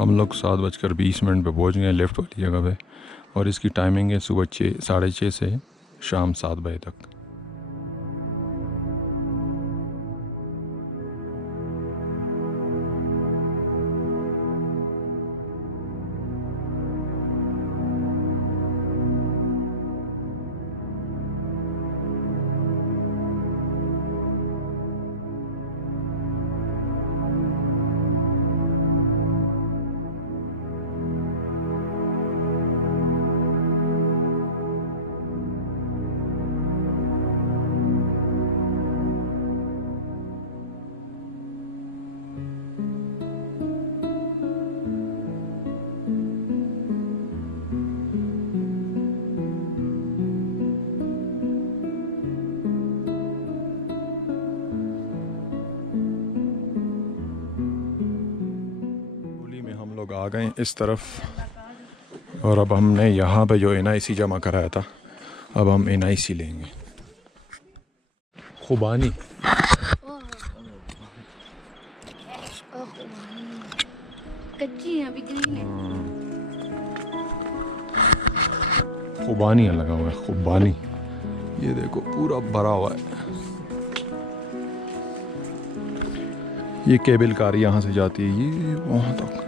हम लोग 7:20 पे पहुँच गए लेफ़्ट वाली जगह पे, और इसकी टाइमिंग है सुबह 6, 6:30 से शाम 7 बजे तक। लोग आ गए इस तरफ, और अब हमने यहाँ पे जो NIC जमा कराया था, अब हम NIC लेंगे। खुबानी कच्ची है, अभी ग्रीन है। खुबानी लगा हुआ है, खुबानी। ये देखो पूरा भरा हुआ है। ये केबल कार यहाँ से जाती है ये वहाँ तक।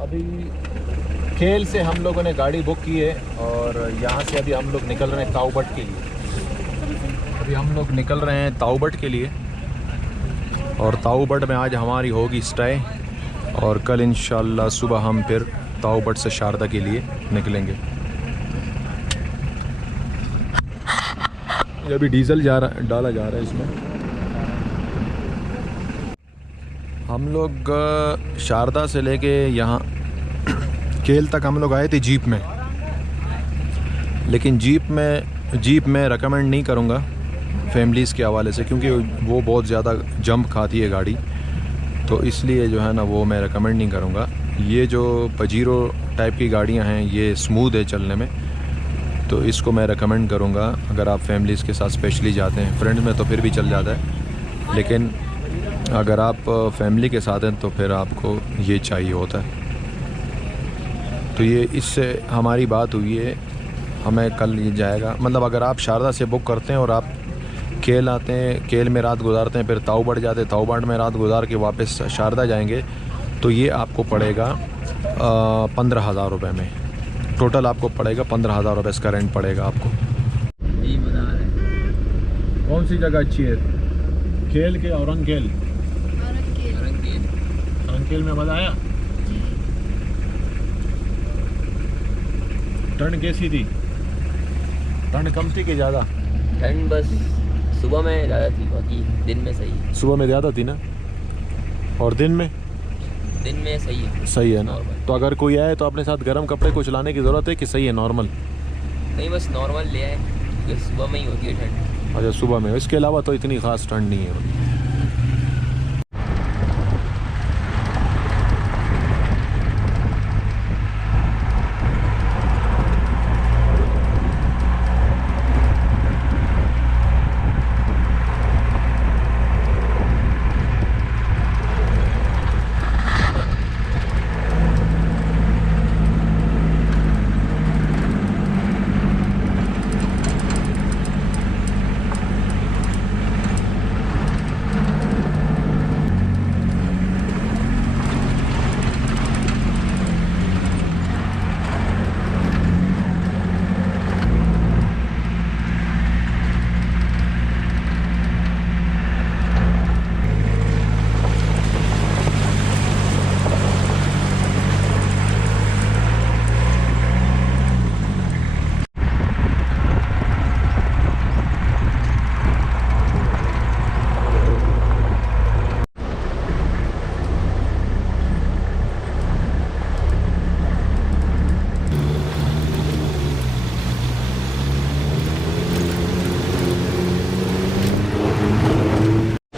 अभी खेल से हम लोगों ने गाड़ी बुक की है, और यहाँ से अभी हम लोग निकल रहे हैं ताऊबट के लिए। अभी हम लोग निकल रहे हैं ताऊबट के लिए, और ताऊबट में आज हमारी होगी स्टे, और कल इंशाल्लाह सुबह हम फिर ताऊबट से शारदा के लिए निकलेंगे। ये अभी डीजल डाला जा रहा है इसमें। हम लोग शारदा से लेके यहाँ केल तक हम लोग आए थे जीप में, लेकिन जीप में रेकमेंड नहीं करूँगा फैमिलीज़ के हवाले से, क्योंकि वो बहुत ज़्यादा जंप खाती है गाड़ी, तो इसलिए जो है ना वो मैं रेकमेंड नहीं करूँगा। ये जो पजीरो टाइप की गाड़ियाँ हैं ये स्मूथ है चलने में, तो इसको मैं रेकमेंड करूँगा अगर आप फैमिलीज़ के साथ स्पेशली जाते हैं। फ्रेंड्स में तो फिर भी चल जाता है, लेकिन अगर आप फैमिली के साथ हैं तो फिर आपको ये चाहिए होता है। तो ये इससे हमारी बात हुई है, हमें कल ये जाएगा। मतलब अगर आप शारदा से बुक करते हैं और आप केल आते हैं, केल में रात गुजारते हैं, फिर ताऊबट जाते हैं, ताऊबट में रात गुजार के वापस शारदा जाएंगे, तो ये आपको पड़ेगा 15,000 रुपये में। टोटल आपको पड़ेगा 15,000 रुपये इसका रेंट पड़ेगा आपको। यही बता रहे। कौन सी जगह अच्छी है? खेल के औरंगखेल? औरंगखेल में मज़ा आया? ठंड कैसी थी? ठंड कम थी कि ज़्यादा? ठंड बस सुबह में ज़्यादा थी, बाकी दिन में सही है। सुबह में ज़्यादा थी ना, और दिन में सही है। सही है ना। तो अगर कोई आए तो अपने साथ गर्म कपड़े कुछ लाने की ज़रूरत है कि सही है नॉर्मल? नहीं, बस नॉर्मल ले आए, क्योंकि सुबह में ही होती है ठंड। अच्छा, सुबह में। इसके अलावा तो इतनी ख़ास ठंड नहीं है।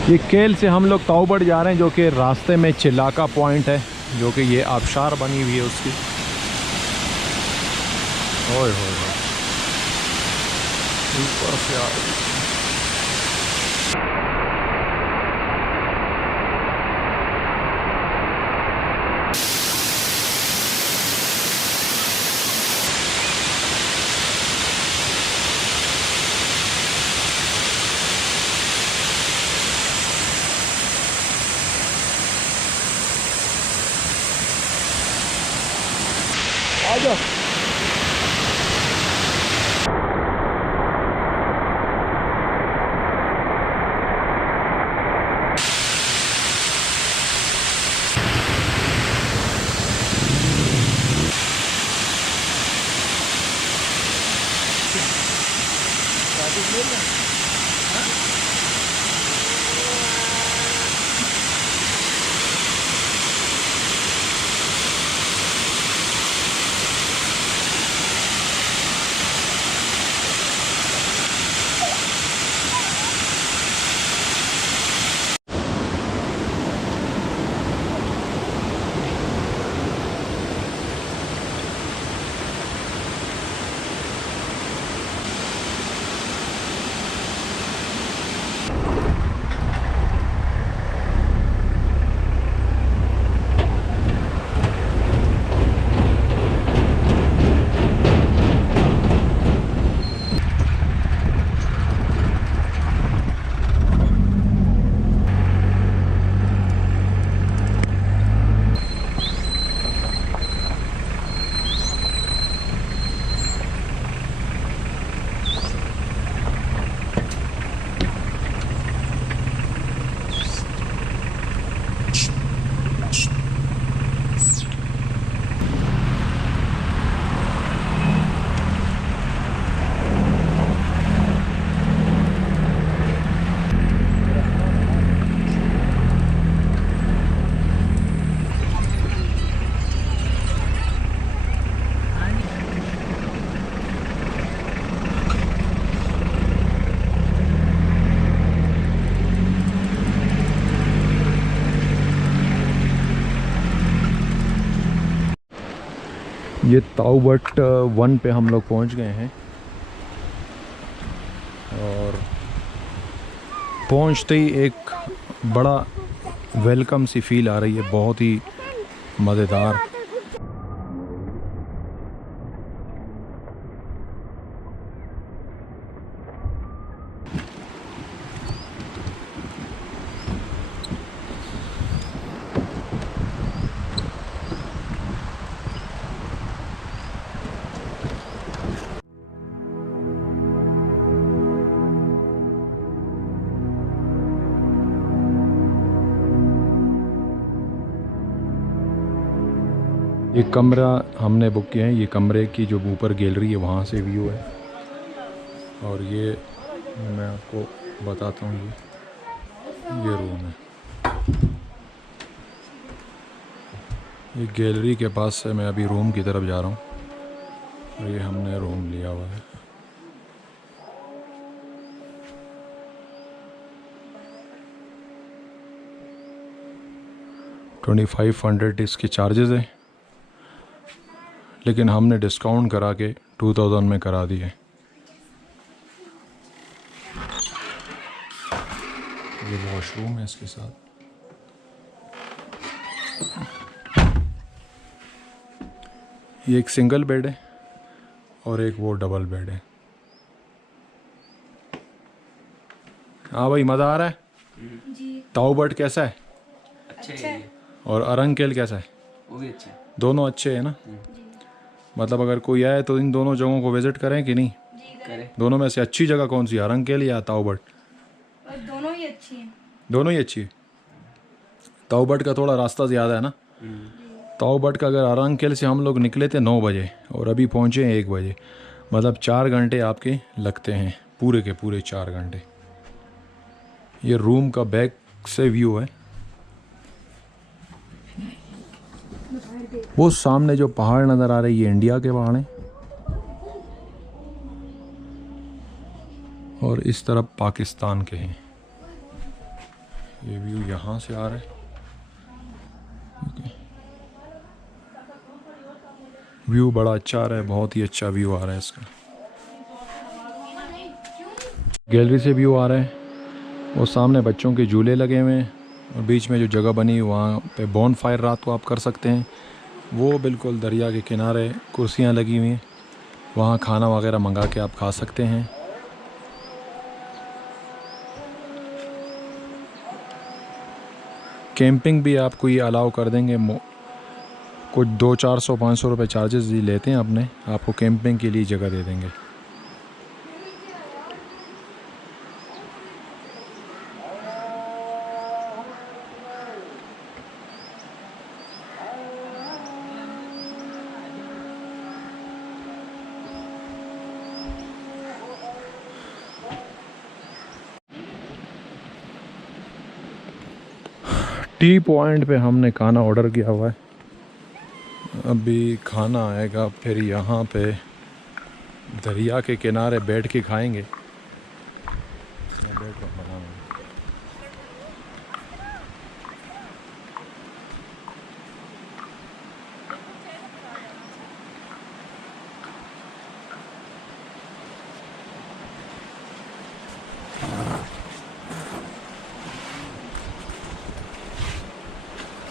ये केल से हम लोग ताऊबट जा रहे हैं, जो कि रास्ते में चिलाका पॉइंट है, जो कि ये आबशार बनी हुई है उसकी। ओए होए ऊपर से आ ये ताऊ बट 1 पे हम लोग पहुंच गए हैं और पहुंचते ही एक बड़ा वेलकम सी फील आ रही है, बहुत ही मज़ेदार। ये कमरा हमने बुक किया है, ये कमरे की जो ऊपर गैलरी है वहाँ से व्यू है। और ये मैं आपको बताता हूँ, ये रूम है। ये गैलरी के पास से मैं अभी रूम की तरफ जा रहा हूँ और ये हमने रूम लिया हुआ है। $2500 इसके चार्जेस है, लेकिन हमने डिस्काउंट करा के 2000 में करा दिए। ये वॉशरूम है इसके साथ। ये एक सिंगल बेड है और एक वो डबल बेड है। हाँ भाई, मज़ा आ रहा है जी। ताऊ बट कैसा है? अच्छा है। और अरंकेल कैसा है? वो भी अच्छा है। दोनों अच्छे हैं ना? मतलब अगर कोई आए तो इन दोनों जगहों को विज़िट करें कि नहीं? करें। दोनों में से अच्छी जगह कौन सी है, अरंकेल या ताऊ बट? दोनों ही अच्छी हैं। दोनों ही अच्छी है। ताऊ बट का थोड़ा रास्ता ज़्यादा है ना। ताऊ बट का अगर अरंकेल से हम लोग निकले थे 9 बजे और अभी पहुँचे हैं 1 बजे, मतलब 4 घंटे आपके लगते हैं, पूरे के पूरे 4 घंटे। ये रूम का बैक से व्यू है। वो सामने जो पहाड़ नज़र आ रहे हैं ये इंडिया के पहाड़ हैं और इस तरफ पाकिस्तान के हैं। ये व्यू यहाँ से आ रहा है। व्यू बड़ा अच्छा आ रहा है, बहुत ही अच्छा व्यू आ रहा है इसका। गैलरी से व्यू आ रहा है। वो सामने बच्चों के झूले लगे हुए हैं और बीच में जो जगह बनी वहाँ पे बॉन फायर रात को आप कर सकते हैं। वो बिल्कुल दरिया के किनारे कुर्सियाँ लगी हुई हैं, वहाँ खाना वगैरह मंगा के आप खा सकते हैं। कैंपिंग भी आपको ये अलाउ कर देंगे। कुछ 200-400-500 रुपये चार्जेस ही लेते हैं अपने, आपको कैंपिंग के लिए जगह दे देंगे। टी पॉइंट पे हमने खाना ऑर्डर किया हुआ है, अभी खाना आएगा, फिर यहाँ पे दरिया के किनारे बैठ के खाएंगे। बैठ कर बना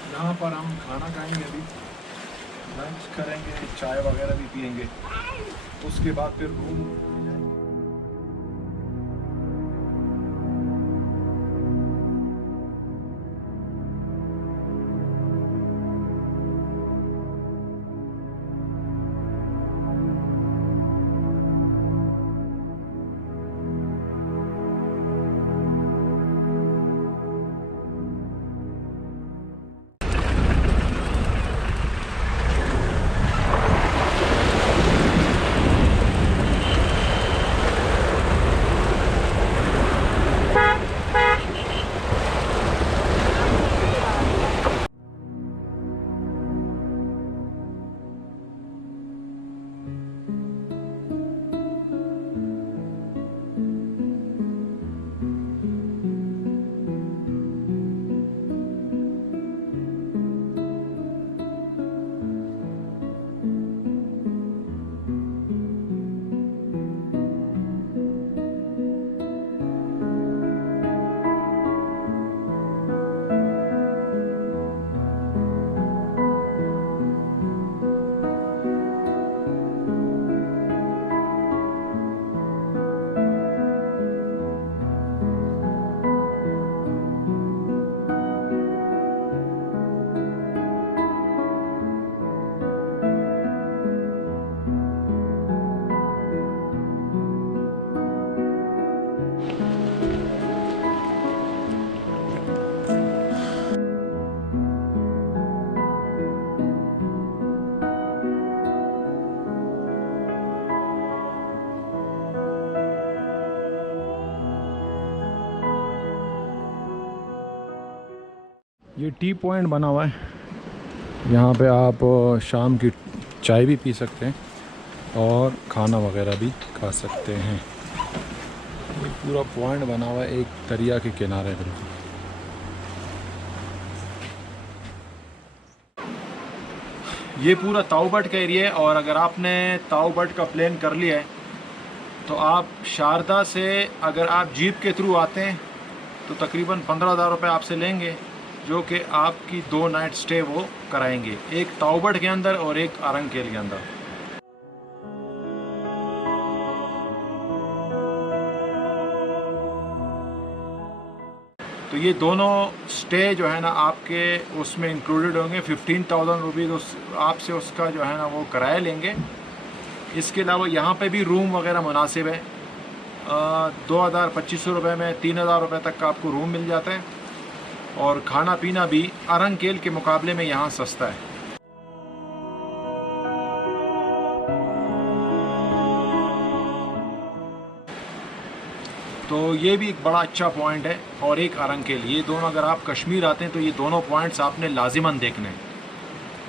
यहाँ पर हम खाना खाएंगे, अभी लंच करेंगे, चाय वगैरह भी पियेंगे, उसके बाद फिर रूम जाएंगे। ये टी पॉइंट बना हुआ है, यहाँ पे आप शाम की चाय भी पी सकते हैं और खाना वगैरह भी खा सकते हैं। ये पूरा पॉइंट बना हुआ है एक दरिया के किनारे बिल्कुल। ये पूरा ताऊ बट का एरिया है, और अगर आपने ताऊ बट का प्लान कर लिया है तो आप शारदा से अगर आप जीप के थ्रू आते हैं तो तकरीबन 15,000 रुपये आपसे लेंगे, जो कि आपकी 2 नाइट स्टे वो कराएंगे, एक ताऊ बट के अंदर और एक आरंगकेल के अंदर। तो ये दोनों स्टे जो है ना आपके उसमें इंक्लूडेड होंगे। 15,000 रुपीज़ आपसे उसका जो है ना वो किराया लेंगे। इसके अलावा यहाँ पे भी रूम वगैरह मुनासिब है, 2,000-2,500 रुपये में 3,000 रुपये तक का आपको रूम मिल जाता है, और खाना पीना भी आरंगकेल के मुकाबले में यहाँ सस्ता है। तो ये भी एक बड़ा अच्छा पॉइंट है, और एक आरंगकेल, ये दोनों अगर आप कश्मीर आते हैं तो ये दोनों पॉइंट्स आपने लाजिमन देखने हैं।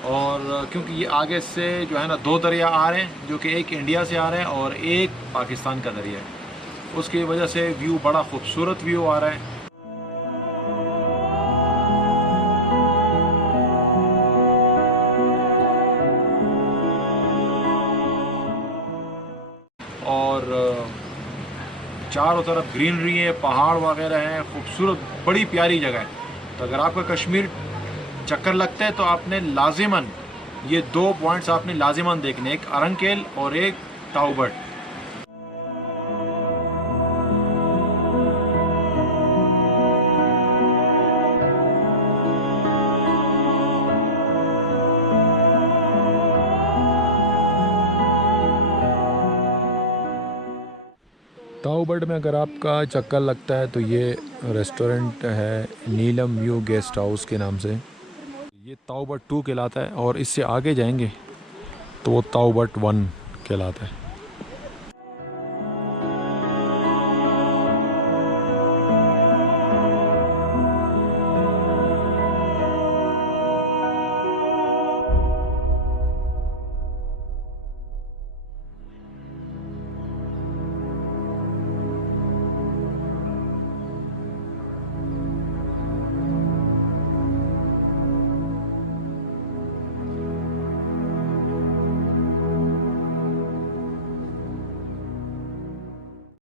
और क्योंकि ये आगे से जो है ना 2 दरिया आ रहे हैं, जो कि एक इंडिया से आ रहे हैं और एक पाकिस्तान का दरिया है, उसकी वजह से व्यू बड़ा खूबसूरत व्यू आ रहा है। और चारों तरफ ग्रीनरी है, पहाड़ वगैरह हैं, खूबसूरत बड़ी प्यारी जगह है। तो अगर आपका कश्मीर चक्कर लगता है तो आपने लाजिमन ये 2 पॉइंट्स आपने लाजिमन देखने, एक आरंगकेल और एक ताऊ बट। ताऊ बट में अगर आपका चक्कर लगता है तो ये रेस्टोरेंट है नीलम व्यू गेस्ट हाउस के नाम से। ये ताऊ बट 2 कहलाता है, और इससे आगे जाएंगे तो वो ताऊ बट 1 कहलाता है।